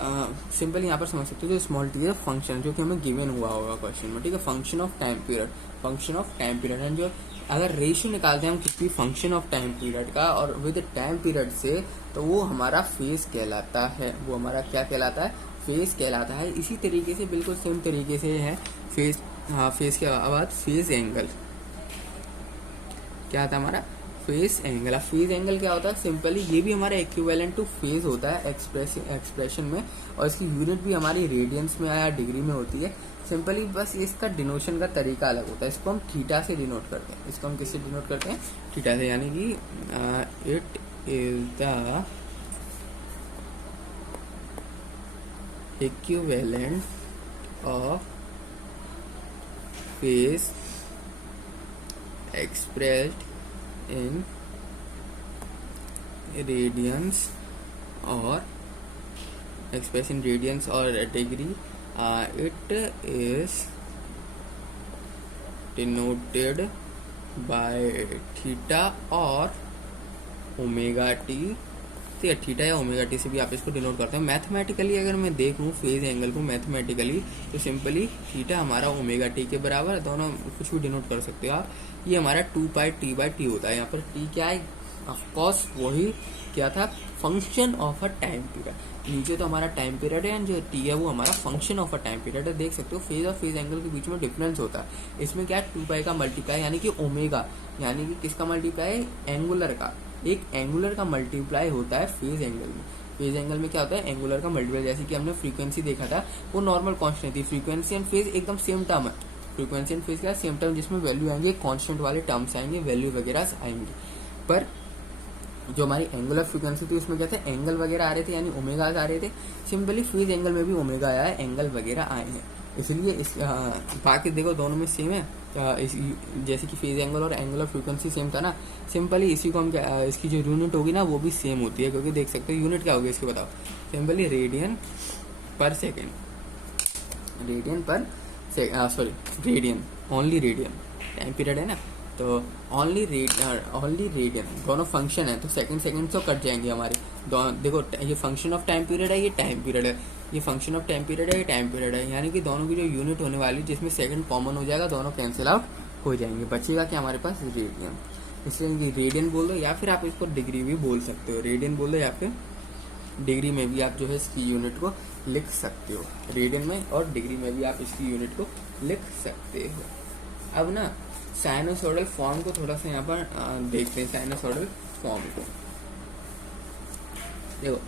सिंपल यहाँ पर समझ सकते हो, जो स्मॉल टी है फंक्शन, जो कि हमें गिवन हुआ होगा क्वेश्चन में। ठीक है, function of time period, function of time period and जो अगर रेशियो निकालते हैं हम किसी फंक्शन ऑफ टाइम पीरियड का और विद टाइम पीरियड से, तो वो हमारा फेज कहलाता है। वो हमारा क्या कहलाता है, फेज कहलाता है। इसी तरीके से बिल्कुल सेम तरीके से है फेज। हाँ, फेज के बाद फेज एंगल क्या आता है हमारा, फेज एंगल। फेज एंगल क्या होता है, सिंपली ये भी हमारा इक्विवेलेंट टू फेज होता है एक्सप्रेशन में, और इसकी यूनिट भी हमारी रेडियंस में या डिग्री में होती है। सिंपली बस इसका डिनोशन का तरीका अलग होता है। इसको हम थीटा से डिनोट करते हैं। इसको हम किससे डिनोट करते हैं, थीटा से, यानी कि it is the equivalent of phase expressed in radians or expressed in radians or degree. It is denoted by theta or omega t। ठीक है, थीटा या ओमेगा टी से भी आप इसको डिनोट करते हैं। मैथमेटिकली अगर मैं देखूँ फेज एंगल को मैथमेटिकली, तो सिंपली थीटा हमारा ओमेगा टी के बराबर, दोनों कुछ भी डिनोट कर सकते हो आप। ये हमारा 2πt/t होता है। यहाँ पर टी क्या है, ऑफकोर्स वही क्या था, function of a time period. नीचे तो हमारा टाइम पीरियड है, जो टी है वो हमारा function of a time period है। देख सकते हो फेज और फेज एंगल के बीच में डिफरेंस होता है। इसमें क्या है, 2π का मल्टीप्लाई, यानी कि ओमेगा, यानी कि किसका मल्टीप्लाई, एंगुलर का। एक एंगुलर का मल्टीप्लाई होता है फेज एंगल में। फेज एंगल में क्या होता है, एंगुलर का मल्टीप्लाई। जैसे कि हमने फ्रीक्वेंसी देखा था, वो नॉर्मल कांस्टेंट थी। फ्रीक्वेंसी एंड फेज एकदम सेम टर्म है। फ्रीक्वेंसी एंड फेज का सेम टर्म, जिसमें वैल्यू आएंगे कांस्टेंट वाले टर्म्स आएंगे, वैल्यू वगैरह आएंगे। पर जो हमारी एंगुलर फ्रीक्वेंसी थी उसमें क्या थे, एंगल वगैरह आ रहे थे, यानी ओमेगा आ रहे थे। सिंपली फेज एंगल में भी ओमेगा आया है, एंगल वगैरह आए हैं। इसलिए बाकी देखो दोनों में सेम है। जैसे कि फेज एंगल और एंगुलर फ्रीक्वेंसी सेम था ना, सिंपली इसी को हम क्या, इसकी जो यूनिट होगी ना वो भी सेम होती है। क्योंकि देख सकते हो यूनिट क्या होगी इसकी, बताओ, सिंपली रेडियन पर सेकेंड, रेडियन पर sorry radian, only radian, time period है ना, तो ओनली रेडियन, दोनों फंक्शन है तो सेकंड तो कट जाएंगे हमारे दोनों। देखो ये फंक्शन ऑफ टाइम पीरियड है, ये टाइम पीरियड है, ये फंक्शन ऑफ टाइम पीरियड है, ये टाइम पीरियड है, यानी कि दोनों की जो यूनिट होने वाली, जिसमें सेकंड कॉमन हो जाएगा, दोनों कैंसिल आउट हो जाएंगे। बचेगा क्या हमारे पास, रेडियन। इसलिए रेडियन बोल दो, या फिर आप इसको डिग्री भी बोल सकते हो। रेडियन बोल दो, या फिर डिग्री में भी आप जो है इसकी यूनिट को लिख सकते हो। रेडियन में और डिग्री में भी आप इसकी यूनिट को लिख सकते हो। अब ना साइनोसॉइडल फॉर्म को थोड़ा सा यहाँ पर देखते हैं। साइनोसॉइडल फॉर्म को देखो,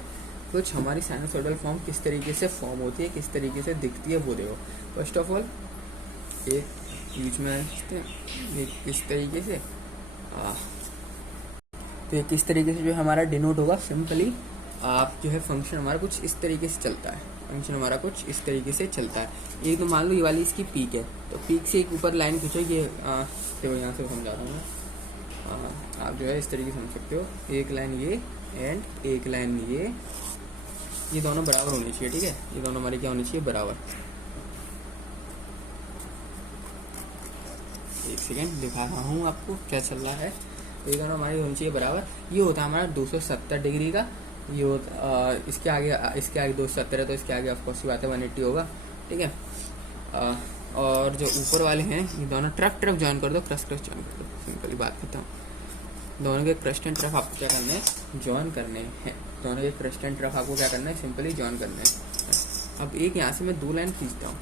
कुछ हमारी साइनोसॉइडल फॉर्म किस तरीके से फॉर्म होती है, किस तरीके से दिखती है, वो देखो। फर्स्ट ऑफ ऑल एक बीच में ये किस तरीके से, तो ये किस तरीके से जो हमारा डिनोट होगा, सिंपली आप जो है फंक्शन हमारा कुछ इस तरीके से चलता है। फंक्शन हमारा कुछ इस तरीके से चलता है। ये तो मान लो ये वाली इसकी पीक है, तो पीक से एक ऊपर लाइन खींचो। ये देखो यहाँ से समझा रहा हूँ मैं, आप जो है इस तरीके से समझ सकते हो। एक लाइन ये एंड एक लाइन ये दोनों बराबर होनी चाहिए। ठीक है, ये दोनों हमारी क्या होनी चाहिए, बराबर। एक सेकेंड दिखा रहा हूँ आपको क्या चल रहा है। ये दोनों हमारी होनी चाहिए बराबर। ये होता है हमारा 270 डिग्री का। ये होता इसके आगे 270 है, तो इसके आगे ऑफकोर्स की बात है 180 होगा। ठीक है, और जो ऊपर वाले हैं ये दोनों ट्रफ ज्वाइन कर दो, क्रस्ट ज्वाइन कर दो। सिंपली बात करता हूँ, दोनों के क्रस्ट एंड ट्रफ आपको क्या करने हैं, ज्वाइन करने हैं। दोनों के क्रस्ट एंड ट्रफ आपको क्या करना है, सिंपली ज्वाइन करने हैं। अब एक यहाँ से मैं 2 लाइन खींचता हूँ,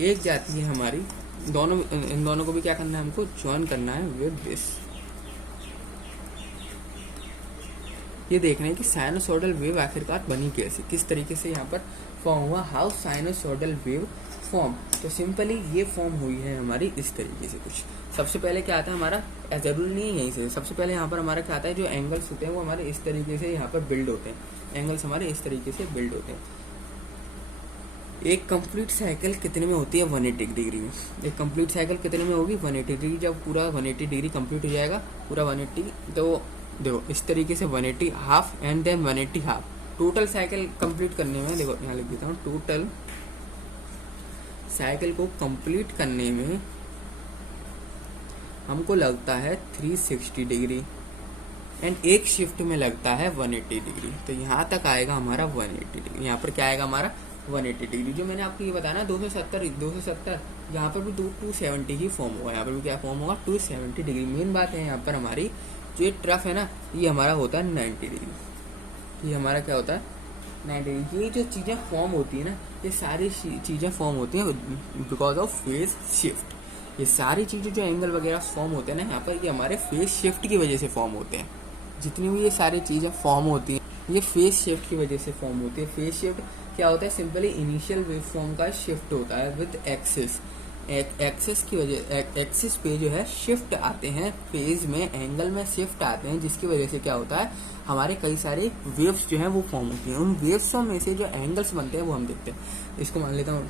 एक जाती है हमारी, दोनों इन दोनों को भी क्या करना है, हमको ज्वाइन करना है विद दिस। ये देखना है कि साइनोसॉइडल वेव आखिरकार बनी कैसे, किस तरीके से यहाँ पर फॉर्म हुआ, हाउ साइनोसॉइडल वेव फॉर्म। तो सिंपली ये फॉर्म हुई है हमारी इस तरीके से कुछ। सबसे पहले क्या आता है हमारा, जरूरी नहीं है यहीं से, सबसे पहले यहाँ पर हमारा क्या आता है, जो एंगल्स होते हैं वो हमारे इस तरीके से यहाँ पर बिल्ड होते हैं, एंगल्स हमारे इस तरीके से बिल्ड होते हैं। एक कंप्लीट साइकिल कितने में होती है, 180 डिग्री में। एक कंप्लीट साइकिल कितने में होगी, 180 डिग्री। जब पूरा 180 डिग्री कंप्लीट हो जाएगा, पूरा 180, तो देखो इस तरीके से 180 half and then 180 half. Total cycle complete करने में, देखो यहाँ लिख देता हूँ, टोटल साइकिल को कंप्लीट करने में हमको लगता है 360 डिग्री एंड एक शिफ्ट में लगता है 180 डिग्री। तो यहाँ तक आएगा हमारा 180 डिग्री। यहाँ पर क्या आएगा हमारा 180 डिग्री। जो मैंने आपको ये बताया ना 270 यहाँ पर भी 270 ही फॉर्म होगा, यहाँ पर भी क्या फॉर्म होगा 270 डिग्री। मेन बात है यहाँ पर हमारी जो ये ट्रफ है ना, ये हमारा होता है 90 डिग्री। ये हमारा क्या होता है 90 डिग्री। ये जो चीज़ें फॉर्म होती है ना, ये सारी चीज़ें फॉर्म होती हैं बिकॉज ऑफ फेज शिफ्ट। ये सारी चीज़ें जो एंगल वगैरह फॉर्म होते हैं ना यहाँ पर, ये हमारे फेज शिफ्ट की वजह से फॉर्म होते हैं। जितनी भी ये सारी चीज़ें फॉर्म होती हैं, ये फेज शिफ्ट की वजह से फॉर्म होती है। फेज शिफ्ट क्या होता है, सिंपली इनिशियल वेव फॉर्म का शिफ्ट होता है विद एक्सिस। एक्सिस की वजह, एक्सिस पे जो है शिफ्ट आते हैं, फेज में एंगल में शिफ्ट आते हैं, जिसकी वजह से क्या होता है हमारे कई सारे वेव्स जो हैं वो फॉर्म होती हैं। उन वेव्सों में से जो एंगल्स बनते हैं वो हम देखते हैं। इसको मान लेता हूँ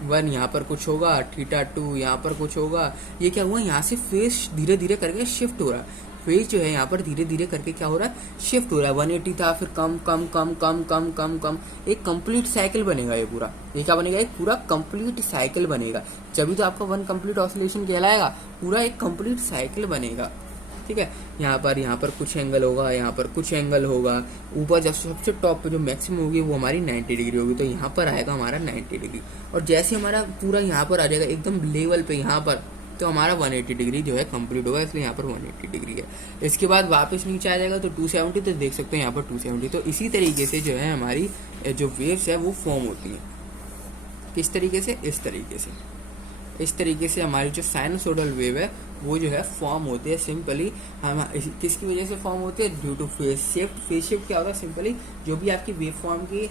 θ1, यहाँ पर कुछ होगा, θ2 यहाँ पर कुछ होगा। ये क्या हुआ, यहाँ से फेज धीरे धीरे करके शिफ्ट हो रहा है। फेज जो है यहाँ पर धीरे धीरे करके क्या हो रहा है, शिफ्ट हो रहा है। 180 था, फिर कम कम कम कम कम कम कम, एक कंप्लीट साइकिल बनेगा ये पूरा। ये क्या बनेगा, एक पूरा कंप्लीट साइकिल बनेगा। जब तो आपका वन कंप्लीट ऑसिलेशन कहलाएगा, पूरा एक कंप्लीट साइकिल बनेगा। ठीक है, यहाँ पर कुछ एंगल होगा, यहाँ पर कुछ एंगल होगा। ऊपर जब सबसे टॉप पे जो मैक्सिमम होगी वो हमारी 90 डिग्री होगी, तो यहाँ पर आएगा हमारा 90 डिग्री। और जैसे हमारा पूरा यहाँ पर आ जाएगा एकदम लेवल पे यहाँ पर, तो हमारा 180 डिग्री जो है कंप्लीट होगा, इसलिए यहाँ पर 180 डिग्री है। इसके बाद वापस नीचे आ जाएगा तो 270, तो देख सकते हैं यहाँ पर 270। तो इसी तरीके से जो है हमारी जो वेव्स है वो फॉर्म होती हैं। किस तरीके से, इस तरीके से, इस तरीके से हमारी जो साइनसोइडल वेव है वो जो है फॉर्म होती है। सिंपली हम किसकी वजह से फॉर्म होती है, due two phase shift. Phase shift क्या होता है, सिंपली जो भी आपकी वेव फॉर्म की,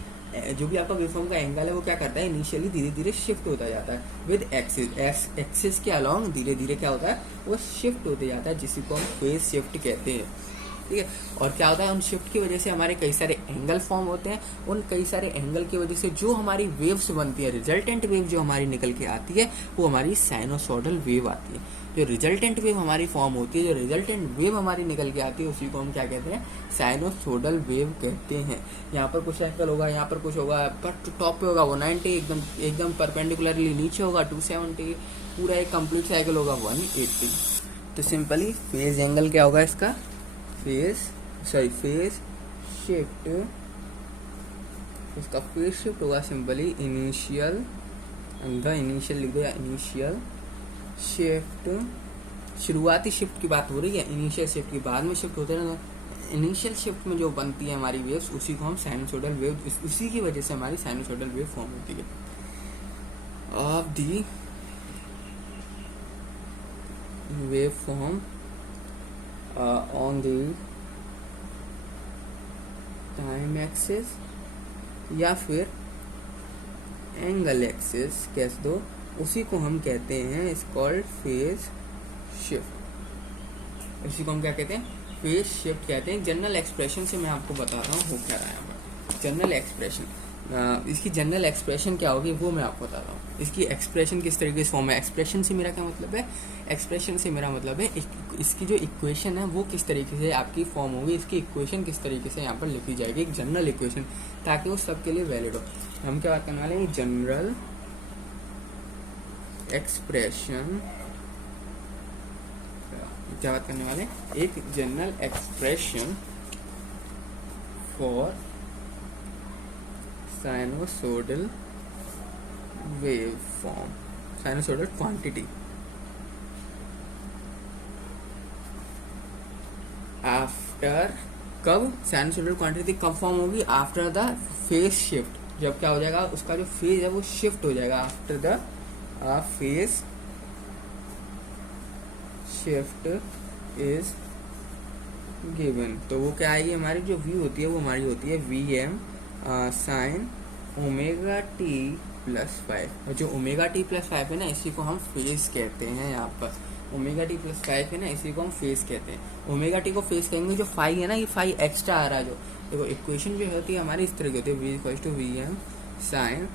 जो भी आपका वेवफॉर्म का एंगल है वो क्या करता है, इनिशियली धीरे धीरे शिफ्ट होता जाता है विद एक्सिस। एक्सिस के अलोंग धीरे धीरे क्या होता है, वो शिफ्ट होते जाता है, जिसको हम फेज शिफ्ट कहते हैं। ठीक है, और क्या होता है, उन शिफ्ट की वजह से हमारे कई सारे एंगल फॉर्म होते हैं। उन कई सारे एंगल की वजह से जो हमारी वेव्स बनती है, रिजल्टेंट वेव जो हमारी निकल के आती है, वो हमारी साइनोसॉइडल वेव आती है। जो रिजल्टेंट वेव हमारी फॉर्म होती है, जो रिजल्टेंट वेव हमारी निकल के आती है, उसी को हम क्या कहते हैं, साइनोसॉइडल वेव कहते हैं। यहाँ पर कुछ एंगल होगा, यहाँ पर कुछ होगा, पर टॉप पे होगा 190, एकदम परपेंडिकुलरली नीचे होगा 270, पूरा एक कंप्लीट साइकिल होगा 180। तो सिंपली फेज एंगल क्या होगा इसका, फेज शिफ्ट, इसका फेज शिफ्ट होगा सिंपली इनिशियल लिख दो, या इनिशियल शिफ्ट। शुरुआती शिफ्ट की बात हो रही है, इनिशियल शिफ्ट की बाद में शिफ्ट होते हैं। इनिशियल शिफ्ट में जो बनती है हमारी वेव्स, उसी को हम साइनसोइडल वेव, उसी की वजह से हमारी साइनसोइडल वेव फॉर्म होती है। Of the wave form on the time axis या फिर एंगल एक्सिस कह दो, उसी को हम कहते हैं इज कॉल्ड फेज शिफ्ट। इसी को हम क्या कहते हैं, फेज शिफ्ट कहते हैं। जनरल एक्सप्रेशन से मैं आपको बता रहा हूँ हो क्या रहा है। जनरल एक्सप्रेशन, इसकी जनरल एक्सप्रेशन क्या होगी वो मैं आपको बता रहा हूँ। इसकी एक्सप्रेशन किस तरीके से फॉर्म है, एक्सप्रेशन से मेरा क्या मतलब है, एक्सप्रेशन से मेरा मतलब है इसकी जो इक्वेशन है वो किस तरीके से आपकी फॉर्म होगी, इसकी इक्वेशन किस तरीके से यहाँ पर लिखी जाएगी, एक जनरल इक्वेशन, ताकि वो सबके लिए वैलिड हो। हम क्या बात करने वाले हैं, जनरल एक्सप्रेशन, क्या बात करने वाले, एक general expression for sinusoidal wave form, sinusoidal quantity after कब साइनसोइडल क्वांटिटी कब फॉर्म होगी? After the phase shift. जब क्या हो जाएगा, उसका जो फेज है वो शिफ्ट हो जाएगा। After the phase shift is given. तो वो क्या आएगी, हमारी जो वी होती है वो हमारी होती है V M sine omega T plus 5। और जो ओमेगा टी प्लस 5 है ना, इसी को हम फेज कहते हैं। यहाँ पर ओमेगा टी प्लस 5 है ना, इसी को हम फेज कहते हैं। ओमेगा टी को फेज कहेंगे। जो फाई है ना, ये फाई एक्स्ट्रा आ रहा है। जो देखो इक्वेशन जो होती है हमारी इस तरह की होती है, V equals to V M sine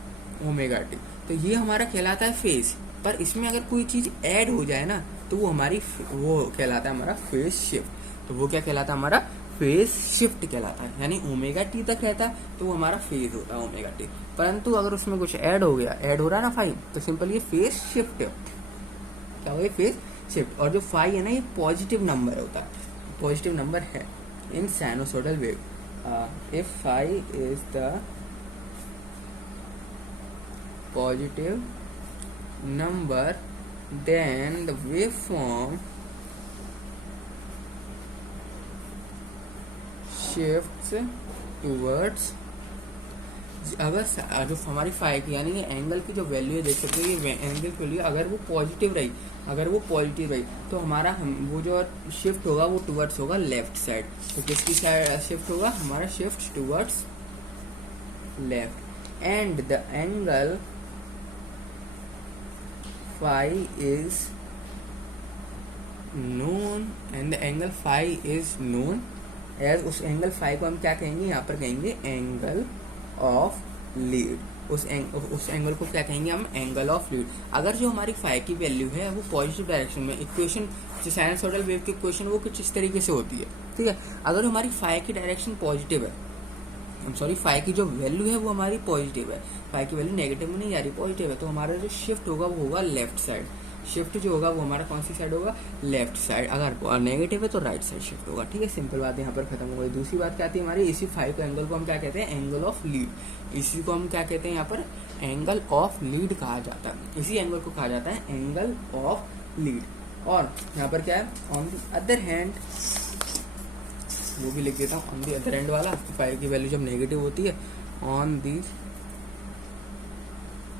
omega T. तो ये हमारा कहलाता है फेज। पर इसमें अगर कोई चीज ऐड हो जाए ना, तो वो हमारी वो कहलाता है हमारा फेज शिफ्ट। तो वो क्या कहलाता है, हमारा फेज शिफ्ट कहलाता है। यानी ओमेगा टी तक रहता है तो वो हमारा फेज होता है ओमेगा टी। परंतु अगर उसमें कुछ ऐड हो गया, ऐड हो रहा है ना फाई, तो सिंपल ये फेज शिफ्ट क्या हो गया, फेज शिफ्ट। और जो फाई है ना, ये पॉजिटिव नंबर होता है, पॉजिटिव नंबर है in sinusoidal wave. If phi is the positive number, then the waveform shifts towards, अगर जो हमारी फाई की यानी एंगल की जो वैल्यू है, देख सकते हो ये एंगल की वैल्यू अगर वो पॉजिटिव रही, तो हमारा वो जो शिफ्ट होगा वो टुवर्ड्स होगा लेफ्ट साइड। तो किसकी साइड शिफ्ट होगा, हमारा shift towards left. And the angle phi is known and the angle phi is known as, उस एंगल फाई को हम क्या कहेंगे, यहाँ पर कहेंगे एंगल ऑफ लीड। उस एंगल को क्या कहेंगे हम, एंगल ऑफ लीड। अगर जो हमारी फाई की वैल्यू है वो पॉजिटिव डायरेक्शन में, इक्वेशन जो साइनसोइडल वेव की इक्वेशन वो कुछ इस तरीके से होती है, ठीक है। अगर हमारी फाई की डायरेक्शन पॉजिटिव है, फाई की जो वैल्यू है वो हमारी पॉजिटिव है, फाई की वैल्यू नेगेटिव में नहीं आ रही, पॉजिटिव है, तो हमारा जो शिफ्ट होगा वो होगा लेफ्ट साइड। शिफ्ट जो होगा वो हमारा कौन सी साइड होगा, लेफ्ट साइड। अगर नेगेटिव है तो राइट साइड शिफ्ट होगा, ठीक है। सिंपल बात यहाँ पर खत्म हो गई। दूसरी बात क्या आती है हमारी, इसी फाई को एंगल को हम क्या कहते हैं, एंगल ऑफ लीड। इसी को हम क्या कहते हैं यहाँ पर, एंगल ऑफ लीड कहा जाता है। इसी एंगल को कहा जाता है एंगल ऑफ लीड। और यहाँ पर क्या है, ऑन द अदर हैंड, वो भी लिख देता हूँ, ऑन दी अदर एंड वाला, फाई की वैल्यू जब नेगेटिव होती है, on the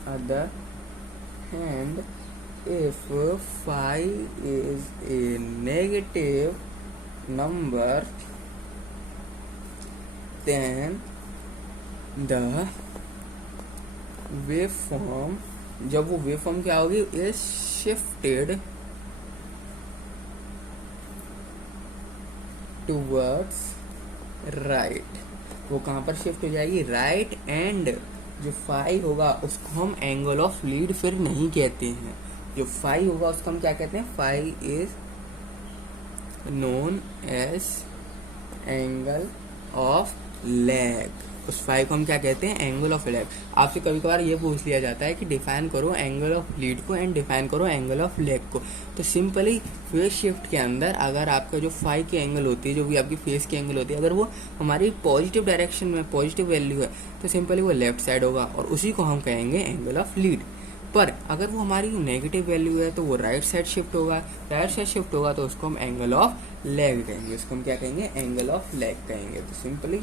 other hand if phi is a negative number, then the wave form, जब वो वेव फॉर्म क्या होगी, इज शिफ्टेड टूवर्ड्स राइट। वो कहाँ पर शिफ्ट हो जाएगी, राइट। एंड जो फाई होगा उसको हम एंगल ऑफ लीड फिर नहीं कहते हैं। जो फाई होगा उसको हम क्या कहते हैं, phi is known as angle of lag. उस फाई को हम क्या कहते हैं, एंगल ऑफ लैग। आपसे कभी कभार ये पूछ लिया जाता है कि डिफाइन करो एंगल ऑफ लीड को एंड डिफाइन करो एंगल ऑफ लैग को। तो सिंपली फेस शिफ्ट के अंदर अगर आपका जो फाई की एंगल होती है, जो भी आपकी फेस की एंगल होती है, अगर वो हमारी पॉजिटिव डायरेक्शन में पॉजिटिव वैल्यू है, तो सिंपली वो लेफ्ट साइड होगा और उसी को हम कहेंगे एंगल ऑफ लीड। पर अगर वो हमारी नेगेटिव वैल्यू है तो वो राइट साइड शिफ्ट होगा। राइट साइड शिफ्ट होगा तो उसको हम एंगल ऑफ लैग कहेंगे। उसको हम क्या कहेंगे, एंगल ऑफ लैग कहेंगे। तो सिंपली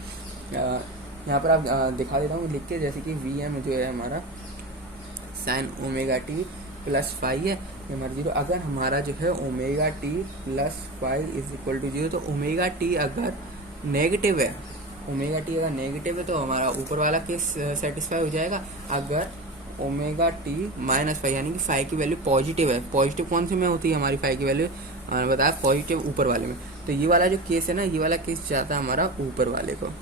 यहाँ पर आप दिखा देता हूँ लिख के, जैसे कि वी एम जो है हमारा sine omega T plus phi है, ये हमारा जीरो। अगर हमारा जो है omega T plus phi is equal to zero, तो ओमेगा टी अगर नेगेटिव है, ओमेगा टी अगर नेगेटिव है तो हमारा ऊपर वाला केस सेटिस्फाई हो जाएगा। अगर ओमेगा टी माइनस फाई यानी कि फाई की वैल्यू पॉजिटिव है, पॉजिटिव कौन सी में होती है हमारी फाई की वैल्यू, बताया पॉजिटिव ऊपर वाले में, तो ये वाला जो केस है ना, ये वाला केस जाता है हमारा ऊपर वाले को।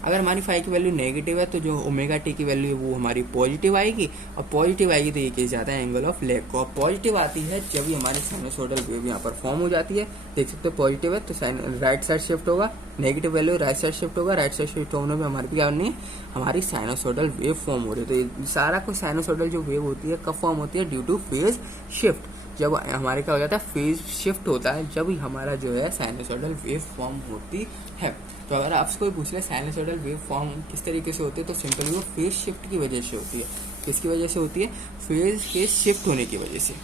अगर हमारी फाई की वैल्यू नेगेटिव है तो जो ओमेगा टी की वैल्यू है वो हमारी पॉजिटिव आएगी, और पॉजिटिव आएगी तो ये केस जाता है एंगल ऑफ लैग को। और पॉजिटिव आती है जब भी हमारी साइनोसोइडल वेव यहाँ पर फॉर्म हो जाती है। देख सकते हो पॉजिटिव है तो राइट साइड शिफ्ट होगा, negative value right side shift होगा। राइट साइड शिफ्ट होने में हमारी क्या नहीं है, हमारी साइनोसोइडल वेव फॉर्म हो रही है। तो सारा कुछ साइनोसोइडल जो वेव होती है कब फॉर्म होती है, ड्यू टू फेज शिफ्ट। जब हमारे क्या हो जाता है, फेज शिफ्ट होता है, जब हमारा जो है साइनोसोइडल वेव फॉर्म होती है। तो अगर आपसे कोई पूछ ले साइनोसोइडल वेव फॉर्म किस तरीके से होती है, तो सिंपली वो फेज शिफ्ट की वजह से होती है। किसकी वजह से होती है, फेज के शिफ्ट होने की वजह से।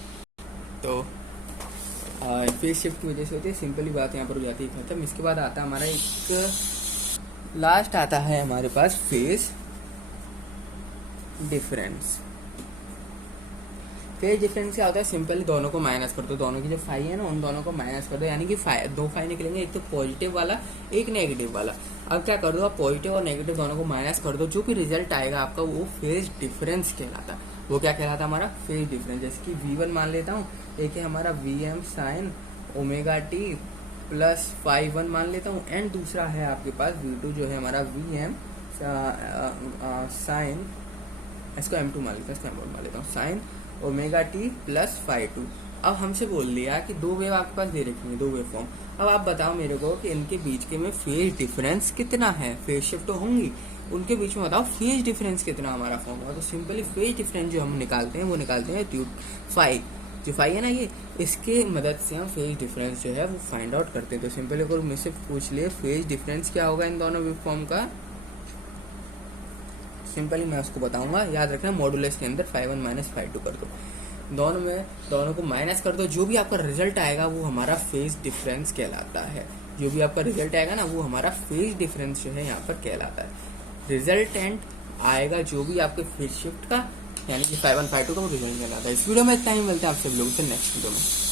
तो फेज शिफ्ट की वजह से होती है। सिंपली बात यहाँ पर हो जाती है खत्म। इसके बाद आता है हमारा एक लास्ट आता है हमारे पास फेज डिफरेंस। फेज डिफरेंस क्या होता है, सिंपली दोनों को माइनस कर दो, दोनों की जो फाई है ना उन दोनों को माइनस कर दो, यानी कि दो फाई निकलेंगे, एक तो पॉजिटिव वाला एक नेगेटिव वाला। अब क्या कर दो, आप पॉजिटिव और नेगेटिव दोनों को माइनस कर दो, जो भी रिजल्ट आएगा आपका वो फेज डिफरेंस कहलाता है। वो क्या कहलाता है हमारा फेज डिफरेंस। जैसे कि V1 मान लेता हूँ, एक है हमारा VM sine omega T plus phi 1 मान लेता हूँ, एंड दूसरा है आपके पास V2 जो है हमारा VM साइन, इसको M2 मान लेता हूँ, इसको M1 मान लेता हूँ, sine omega T plus phi 2। अब हमसे बोल लिया कि दो वेव आपके पास दे रखी है, दो वेव फॉर्म। अब आप बताओ मेरे को कि इनके बीच के में फेज डिफरेंस कितना है, फेज शिफ्ट तो होंगी, उनके बीच में बताओ फेज डिफरेंस कितना हमारा फॉर्म होगा। तो सिंपली फेज डिफरेंस जो हम निकालते हैं वो निकालते हैं फाई, जो फाई है ना ये, इसके मदद से हम फेज डिफरेंस जो है वो फाइंड आउट करते हैं। तो सिंपली अगर मुझसे पूछ लिए फेज डिफरेंस क्या होगा इन दोनों वेव फॉर्म का, सिंपली मैं उसको बताऊंगा, याद रखना मॉडुलस के अंदर फाई 1 माइनस फाई 2 कर दो, दोनों को माइनस कर दो, जो भी आपका रिजल्ट आएगा वो हमारा फेज डिफरेंस कहलाता है। जो भी आपका रिजल्ट आएगा ना वो हमारा फेज डिफरेंस जो है यहाँ पर कहलाता है। रिजल्टेंट आएगा जो भी आपके फेज शिफ्ट का, यानी कि फाई 1 फाई 2 का वो रिजल्ट कहलाता है। इस वीडियो में इतना ही, मिलते हैं आप सब लोगों से नेक्स्ट वीडियो में।